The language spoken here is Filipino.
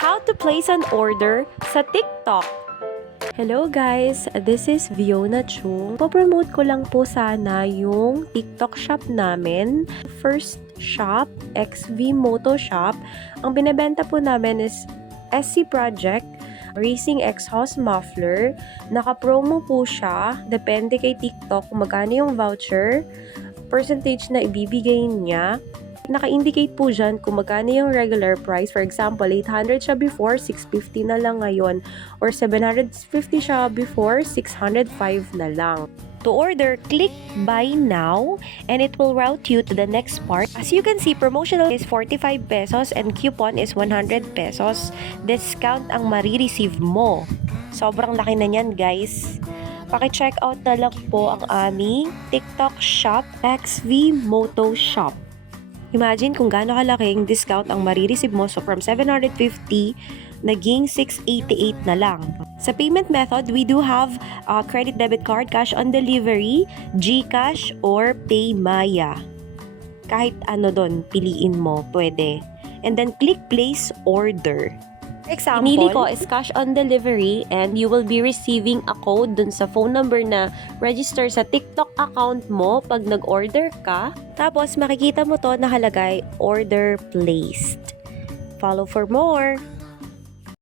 How to place an order sa TikTok. Hello guys, this is Fiona Chung. Popromote ko lang po sana yung TikTok shop namin. First shop, XV Moto Shop. Ang binebenta po namin is SC Project Racing Exhaust Muffler. Naka-promo po siya. Depende kay TikTok kung magkano yung voucher, percentage na ibibigay niya. Naka-indicate po dyan kung magkano yung regular price. For example, 800 siya before, 650 na lang ngayon. Or 750 siya before, 605 na lang. To order, click buy now and it will route you to the next part. As you can see, promotional is 45 pesos and coupon is 100 pesos. Discount ang marireceive mo. Sobrang laki na niyan, guys. Paki-check out na lang po ang aming TikTok shop, XV Moto Shop. Imagine kung gaano kalaking discount ang marireceive mo. So, from 750, naging 688 na lang. Sa payment method, we do have uh, credit debit card, cash on delivery, GCash, or Paymaya. Kahit ano doon, piliin mo, pwede. And then, click place order. Example, Pinili ko is cash on delivery and you will be receiving a code dun sa phone number na register sa TikTok account mo pag nag-order ka. Tapos makikita mo to nakalagay order placed. Follow for more.